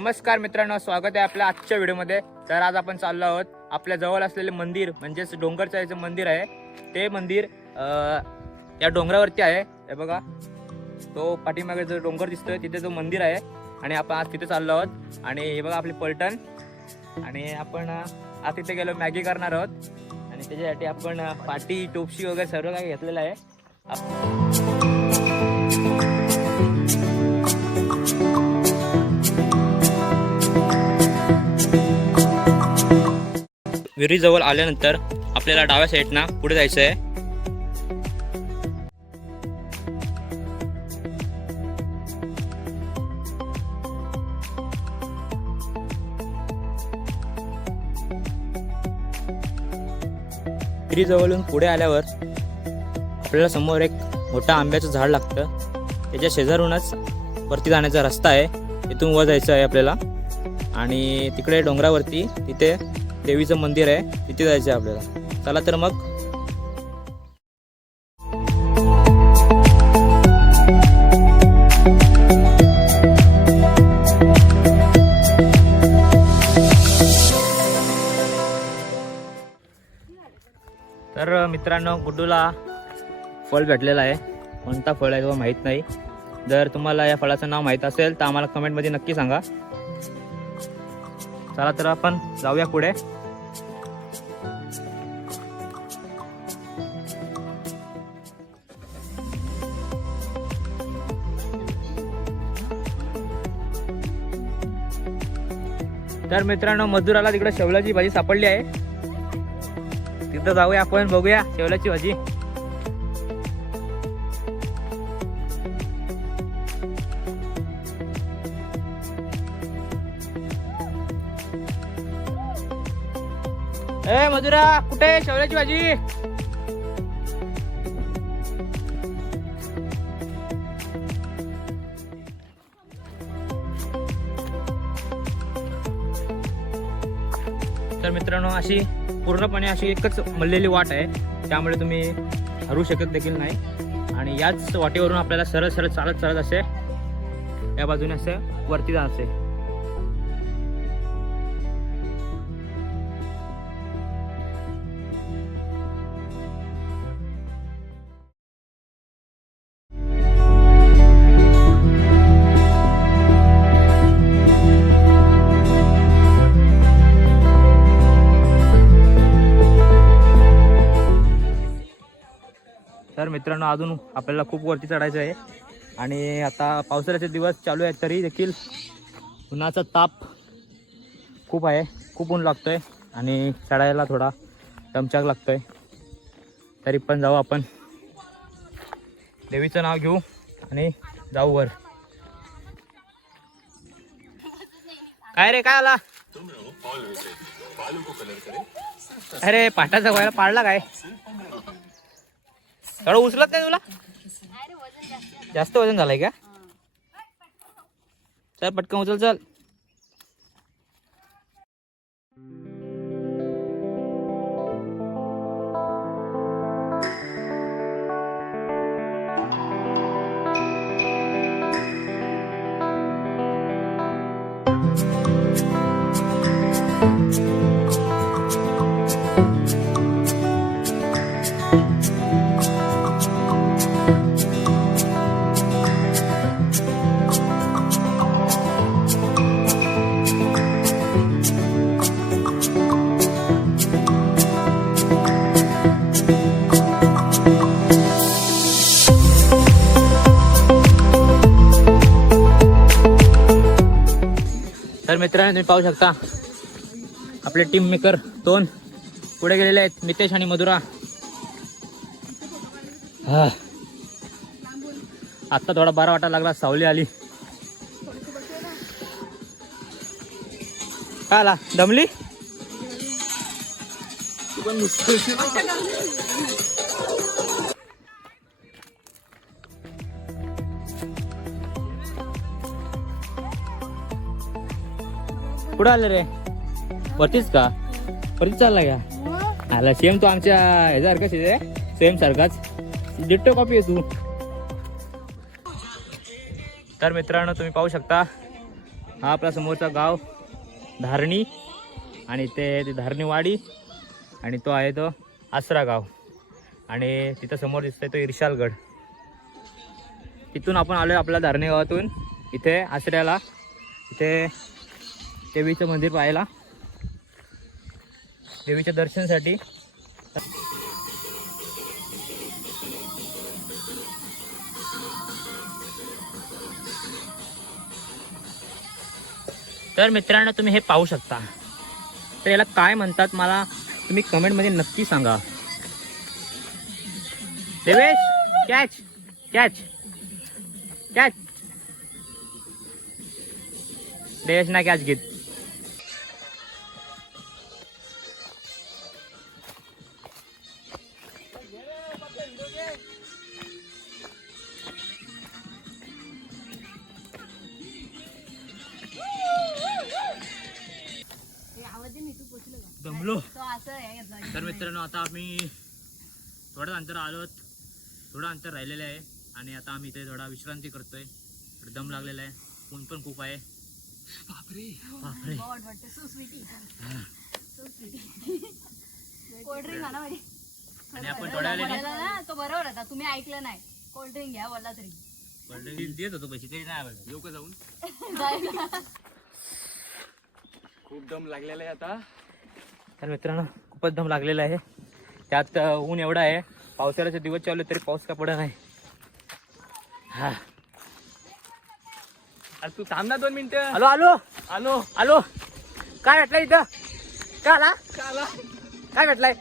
नमस्कार मित्रांनो, स्वागत आहे आपल्या आजच्या व्हिडिओमध्ये। तर आज आपण चाललो आहोत आपल्या जवळ असलेले मंदिर म्हणजेच डोंगरचाईचं मंदिर आहे। ते मंदिर या डोंगरावरती आहे। हे बघा, तो पाठीमागे जो डोंगर दिसतोय तिथे जो मंदिर आहे आणि आपण आज तिथे चाललो आहोत। आणि हे बघा आपली पलटण, आणि आपण आज तिथे गेलो मॅगी करणार आहोत आणि त्याच्यासाठी आपण पाटी टोपशी वगैरे सर्व काही घेतलेलं आहे। विहिरीजवळ आल्यानंतर आपल्याला डाव्या साईडना पुढे जायचं आहे। विहिरीजवळून पुढे आल्यावर आपल्याला समोर एक मोठा आंब्याचं झाड लागतं। त्याच्या शेजारूनच वरती जाण्याचा रस्ता आहे, इथून वर जायचं आहे आपल्याला। आणि तिकडे डोंगरावरती तिथे देवीचं मंदिर आहे, तिथे जायचं आहे आपल्याला। चला तर मग तर मित्रांनो, गुड्डूला फळ भेटलेलं आहे। कोणता फळ आहे तो माहीत नाही। जर तुम्हाला या फळाचं नाव माहीत असेल तर आम्हाला कमेंटमध्ये नक्की सांगा। चला तर आपण जाऊया पुढे। तर मित्रांनो, मजुराला तिकडे शेवलाची भाजी सापडली आहे, तिथं जाऊया आपण, बघूया शेवलाची भाजी। ए मजुरा, कुठे आहे शेवलाची भाजी? तर मित्रांनो, अशी पूर्णपणे अशी एकच मल्लेली वाट आहे, त्यामुळे तुम्ही हरू शकत देखील नाही। आणि याच वाटेवरून आपल्याला सरळ सरळ चालत चालत असे या बाजूने असं वरती जायचे। तर मित्रांनो, अजून आपल्याला खूप वरती चढायचं आहे आणि आता पावसाळ्याचे दिवस चालू आहेत, तरी देखील उन्हाचा ताप खूप आहे, खूप ऊन लागतोय आणि चढायला थोडा दमछाक लागतोय। तरी पण जाऊ आपण, देवीचं नाव घेऊ आणि जाऊ वर। काय रे, काय आला? अरे पाटाचा व्हायला पाडला काय? थोडं उचलत नाही तुला? जास्त वजन झालंय का? चल पटकन उचल, चल। तर मित्रांनो, तुम्ही पाहू शकता आपले टीम मेकर दोन पुढे गेलेले आहेत, मितेश आणि मधुरा। आता थोडा बरा वाटायला लागला, सावली आली। काय आला, दमली? कुठं आलं रे? वरतीच का? वरतीच चालला का? आला सेम तो आमच्या ह्यासारखाच आहे, सेम सारखाच, डिट्टो कॉपी आहे तू। तर मित्रांनो, तुम्ही पाहू शकता हा आपला समोरचा गाव धारणी आणि ते धारणीवाडी आणि तो आहे तो आसरा गाव आणि तिथं समोर दिसतोय तो इर्शालगड. तिथून आपण आलो आपल्या धारणी गावातून इथे आसऱ्याला, इथे देवीचं मंदिर पाहायला, देवीच्या दर्शनासाठी. तर मित्रांनो तुम्ही हे पाहू शकता. तर याला काय म्हणतात मला तुम्ही कमेंटमध्ये नक्की सांगा. Devesh catch catch catch. Devesh ना कॅच घेत. दमलो. तर मित्रांनो आता आम्ही थोडं अंतर आलो, थोडं अंतर राहिलेलं आहे आणि आता आम्ही इथे थोडा विश्रांती करतोय. दम लागलेला आहे, ऊन पण खूप आहे. बापरे बापरे. आणि आपण थोड्या वेळाने तो बरोबर होता, तुम्ही ऐकलं नाही. कोल्ड्रिंक घ्या बोलला तरी कोल्ड्रिंक देत होतो पैसे तरी नाही आलं. येऊ का जाऊन. खूप दम लागलेला आहे आता. तर मित्रांनो खूपच दम लागलेला आहे. त्यात ऊन एवढा आहे, पावसाळ्याचे दिवस चालू तरी पाऊस का पडत नाही. हा अरे तू थांब ना 2 मिनिटं. आलो आलो आलो आलो. काय भेटलाय इथं? काय आला? काला काय भेटलाय?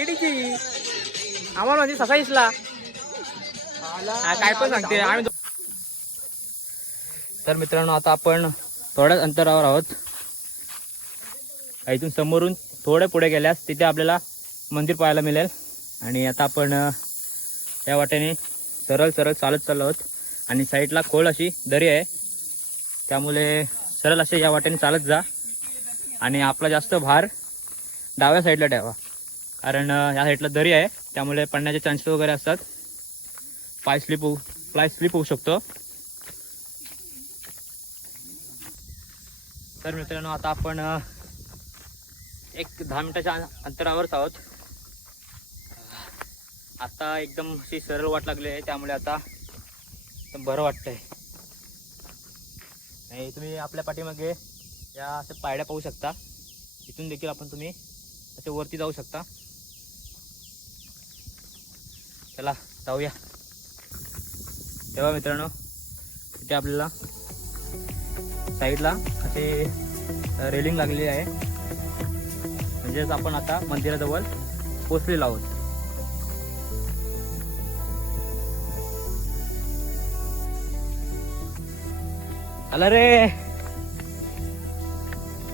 इडीची आम्हाला म्हणजे ससा इसला. काय पण सांगते आम्ही. तर मित्रांनो आता आपण थोड्याच अंतरावर आहोत. इथून समोरून थोडे पुढे गेल्यास तिथे आपल्याला मंदिर पाहायला मिळेल. आणि आता आपण या वाटेने सरळ सरळ चालत चाललो आहोत आणि साईडला खोल अशी दरी आहे, त्यामुळे सरळ असे या वाटेने चालत जा आणि आपला जास्त भार डाव्या साईडला ठेवा, कारण या साईडला दरी आहे त्यामुळे पडण्याचे चान्सेस वगैरे असतात. पाय स्लिप होऊ शकतो. तर मित्रांनो आता आपण एक 10 मिनिटाच्या अंतरावरच आहोत. आता एकदम अशी सरळ वाट लागली आहे, त्यामुळे आता एकदम बरं वाटतंय. आणि तुम्ही आपल्या पाठीमागे या अशा पायऱ्या पाहू शकता. इथून देखील आपण तुम्ही असे वरती जाऊ शकता. चला जाऊया. तेव्हा मित्रांनो इथे आपल्याला साईडला असे रेलिंग लागलेली आहे, म्हणजेच आपण आता मंदिराजवळ पोचलेलो आहोत. आला रे.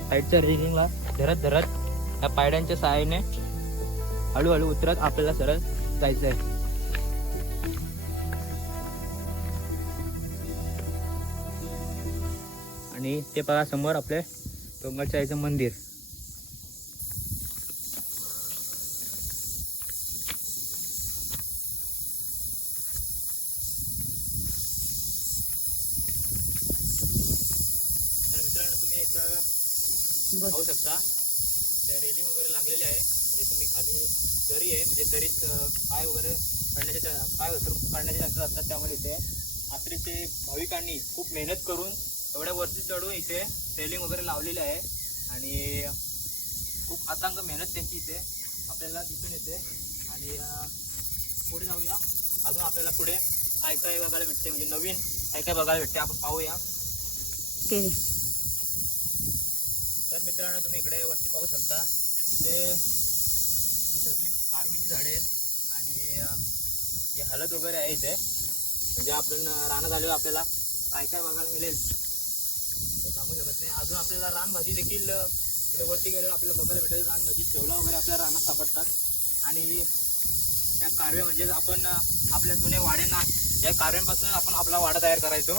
साईडच्या रेलिंगला धरत धरत या पायऱ्यांच्या सहाय्याने हळूहळू उतरत आपल्याला सरळ जायचं आहे. आणि ते बघा समोर आपले डोंगरचाईचं मंदिर. तर मित्रांनो तुम्ही एक पाहू शकता त्या रेलिंग वगैरे लागलेली आहे, म्हणजे तुम्ही खाली दरी आहे, म्हणजे दरीत पाय वगैरे पडण्याचे चान्सेस असतात. त्यामुळे इथे आत्रेचे भाविकांनी खूप मेहनत करून एवढ्या वरती चढून इथे रेलिंग वगैरे लावलेली आहे आणि खूप अथांग मेहनत त्यांची इथे आपल्याला दिसून येते. आणि पुढे जाऊया. अजून आपल्याला पुढे काय काय बघायला भेटते, म्हणजे नवीन काय काय बघायला भेटते आपण पाहूया. तर मित्रांनो तुम्ही इकडे वरती पाहू शकता, इथे सगळी कारवीची झाडे आहेत आणि हे हलत वगैरे आहे इथे, म्हणजे आपण रानात आल्यावर आपल्याला काय काय बघायला मिळेल ते सांगू शकत नाही. अजून आपल्याला रानभाजी देखील इकडे वरती गेल्यावर आपल्याला बघायला भेटेल. रानभाजी शेवला वगैरे आपल्या रानात सापडतात आणि त्या कारवे म्हणजे आपण आपल्या जुन्या वाड्यांना या कारव्यांपासून आपण आपला वाडा तयार करायचो.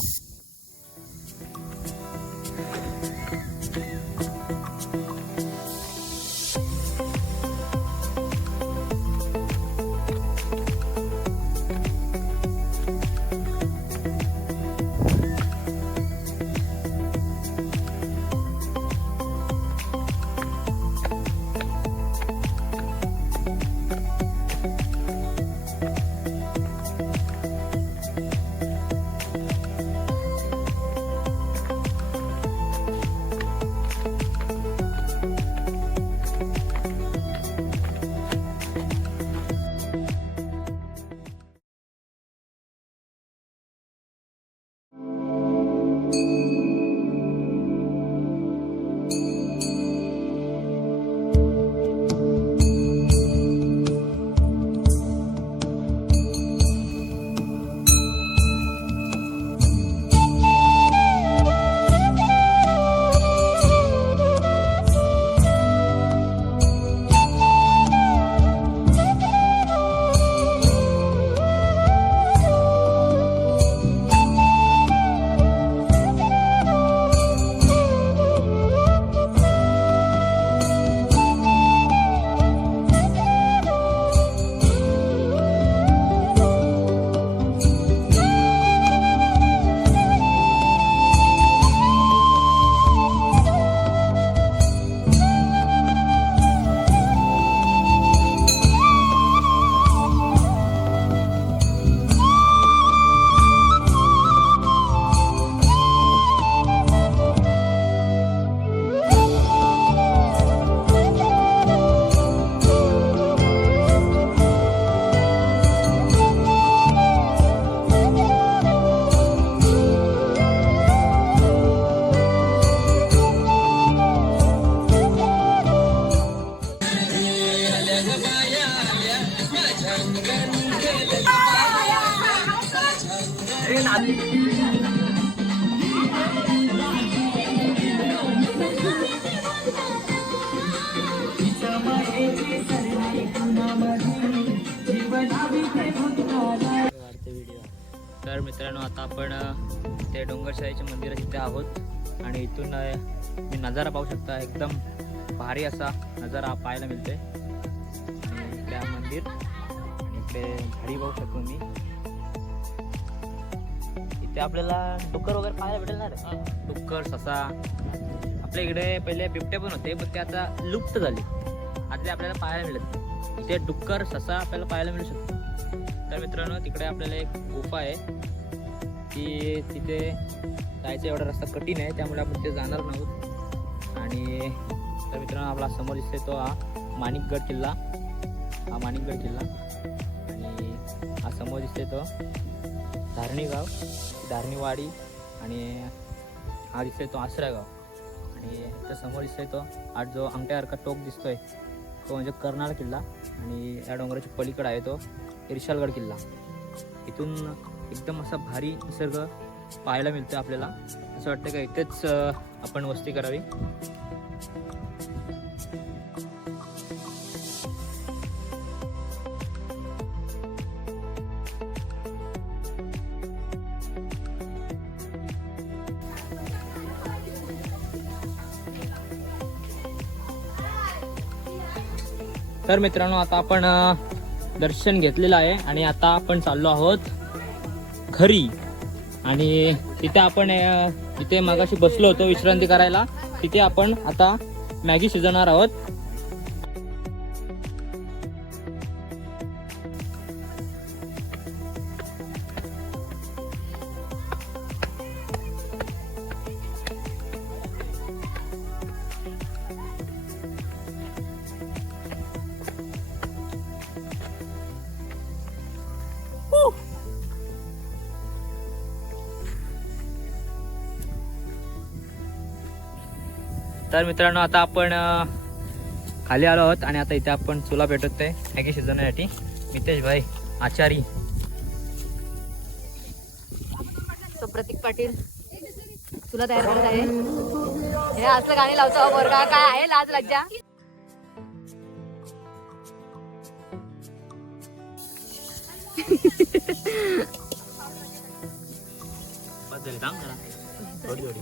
तर मित्रांनो आता आपण ते डोंगरशाहीच्या मंदिरात इथे आहोत आणि इथून मी नजारा पाहू शकता. एकदम भारी असा नजारा पाहायला मिळते. इकडे मंदिर आणि इकडे झाडी पाहू शकतो मी. इथे आपल्याला डुक्कर वगैरे पाहायला भेटेल ना रे. डुक्कर ससा. आपल्या इकडे पहिले बिबटे पण होते पण ते आता लुप्त झाले. आता ते आपल्याला पाहायला मिळत. इथे डुक्कर ससा आपल्याला पाहायला मिळू शकतो. तर मित्रांनो तिकडे आपल्याला एक गुफा आहे की तिथे जायचं एवढा रस्ता कठीण आहे त्यामुळे आपण तिथे जाणार नव्हतो. आणि तर मित्रांनो आपला समोर दिसतोय तो हा माणिकगड किल्ला. हा माणिकगड किल्ला आणि हा समोर दिसतोय तो धारणी गाव, धारणीवाडी आणि हा दिसतोय तो आसरागाव. आणि त्या समोर दिसतोय तो आज जो अंगठ्यासारखा टोक दिसतोय तो म्हणजे कर्नाळ किल्ला. आणि या डोंगराच्या पलीकडे आहे तो इर्शालगड किल्ला. इथून एकदम असा भारी निसर्ग पाहायला मिळतो आपल्याला. असं वाटतं का इथेच आपण वस्ती करावी. तर मित्रांनो आता आपण दर्शन घेतलेलं आहे आणि आता आपण चाललो आहोत घरी. आणि तिथे आपण तिथे मगाशी बसलो होतो विश्रांती करायला. तिथे आपण आता मॅगी शिजवणार आहोत. तर मित्रांनो आता आपण खाली आलो आहोत आणि आता इथे आपण चुला पेटवतोय मॅगी शिजवण्यासाठी. मितेश भाई आचारी. तो प्रतीक पाटील तुला तयार करत आहे. हे असलं गाणी लावतो वर्गा. काय आहे लाज लज्जा. थोडी थोडी.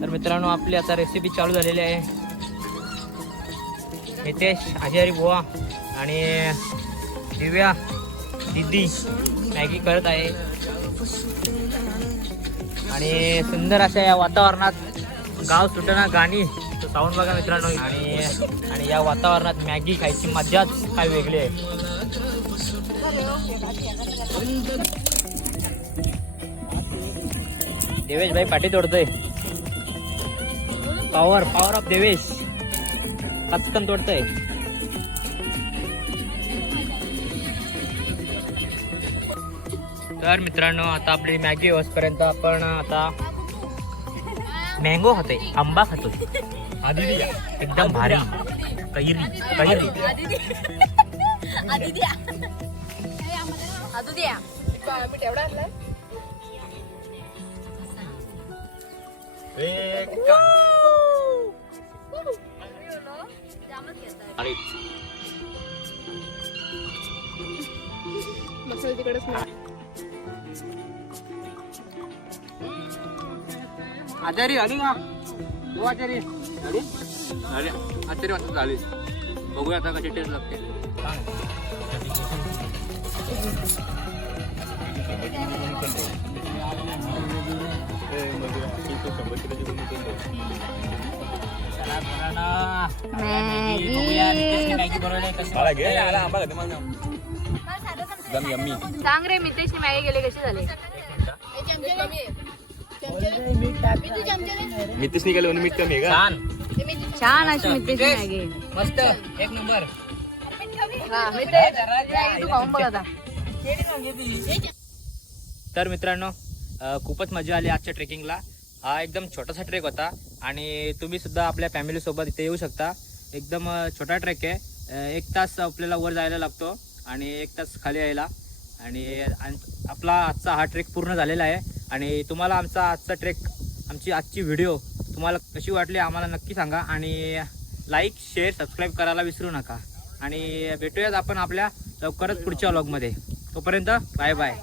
तर मित्रांनो आपली आता रेसिपी चालू झालेली आहे. मितेश आचारी बुवा आणि दिव्या दीदी मॅगी करत आहे. आणि सुंदर अशा या वातावरणात गाव सुटना गाणी साऊंड बघा मित्रांनो. आणि या वातावरणात मॅगी खायची मजाच काय वेगळी आहे. देवेश भाई पाठी तोडतोय. पॉवर ऑफ देवेश पटकन तोडतोय. तर मित्रांनो आता आपली मॅगी होसपर्यंत आपण आता मँगो खातोय. आंबा खातोय. एकदम भारी कैरी. आचारी आली का हो. आचारी आचारी वाजता झाली. बघूया आता कशी टेस्ट लागते. सांग रे मितेशने मॅगी गेले कशी झाले. मितेशनी गेले मीठ कमी आहे का. छान अशी मितेशची मॅगी. मस्त एक नंबर. तर मित्रांनो खूपच मजा आली आजच्या ट्रेकिंगला. हा एकदम छोटासा ट्रेक होता आणि तुम्ही सुद्धा आपल्या फॅमिली सोबत इथे येऊ शकता. एकदम छोटा ट्रेक आहे. 1 तास आपल्याला वर जायला लागतो आणि 1 तास खाली यायला. आणि आपला आजचा हा ट्रेक पूर्ण झालेला आहे. आणि तुम्हाला आमचा आजचा ट्रेक, आमची आजची व्हिडिओ तुम्हाला कशी वाटली आम्हाला नक्की सांगा. आणि लाईक, शेअर, सबस्क्राईब करायला विसरू नका. आणि भेटूयात आपण आपल्या लवकरच पुढच्या व्लॉगमध्ये. तोपर्यंत बाय बाय.